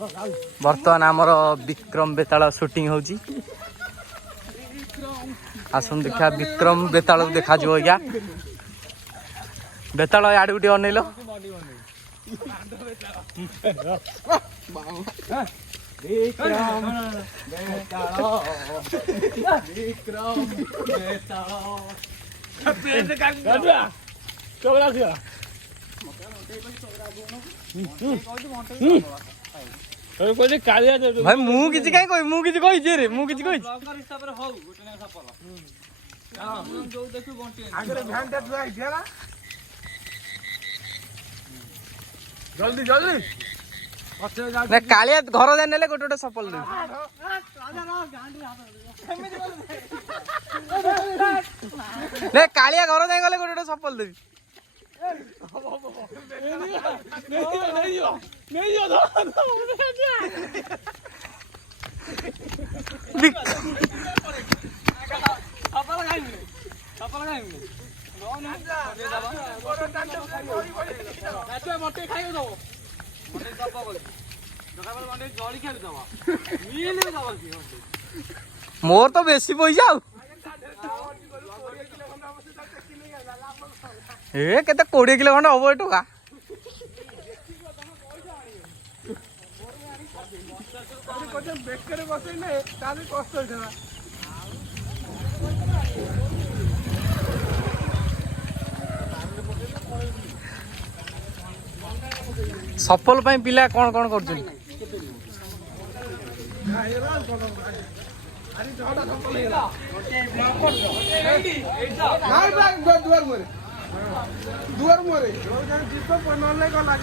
बर्तमान आमर विक्रम बेताल शूटिंग होची आसन देखा विक्रम बेताल देखा जो क्या बेताल याड गुटे अनेल भाई मु किछि काई कोइ मु किछि कहि जे रे मु किछि कहि ब्लॉगर हिसाब रे हो गोटे ना सफल हां जो देखु बंटी आगे ध्यान दे तू आई दियाला जल्दी जल्दी ना कालिया घर जा नेले गोटे गोटे सफल दे ने कालिया घर जाई गले गोटे गोटे सफल दे मोर तो बेसी पैसा ए केते 20 किलो खंड हबो एटुका बेकरे बसैले ताले कष्ट होइछा सफल पाई पिला कोन कोन करछन दुआर मोरे जितो नले गला